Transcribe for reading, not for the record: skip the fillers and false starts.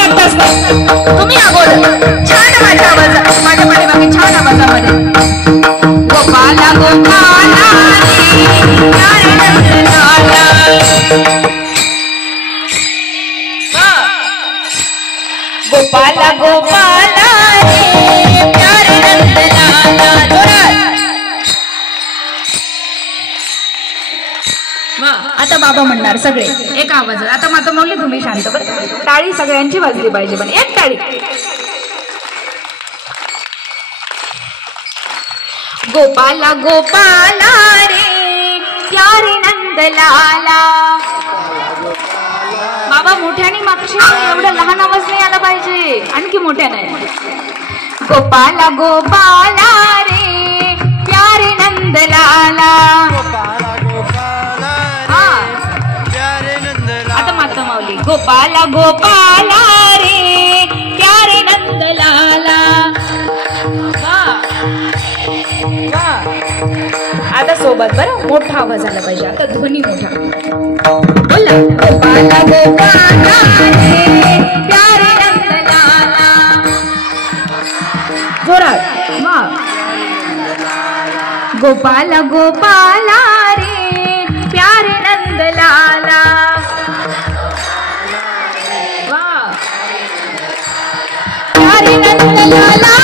तुम्ही अगोदर छान माझ्या आवाजात माझ्या पाठीमागे छान आवाजामध्ये गोपाला गोपाला रे प्यारे नंदलाला गोपाला गोपाला रे प्यारे नंदलाला जोरात आता बाबा म्हणणार सगळे एका आवाजात आता माता माऊली तुम्ही शांत बरं टाळी सगळ्यांची वाजली पाहिजे पण एक टाळी गोपाला गोपाला रे प्यारे नंदलाला बाबा मोठ्याने मागच्या एवढं लहान आवाज नाही आला पाहिजे आणखी मोठ्याने गोपाला गोपाला रे प्यारे नंदलाला आता माता माऊली गोपाला गोपाला रे प्यारे नंदलाला आता सोबत बरं मोठा आवाज आला पाहिजे आता ध्वनी मोठा बोला गोपाला गोपाला रे प्यारे नंदलाला जोरात गोपाला गोपाला रे प्यारे नंदलाला प्यारे नंदलाला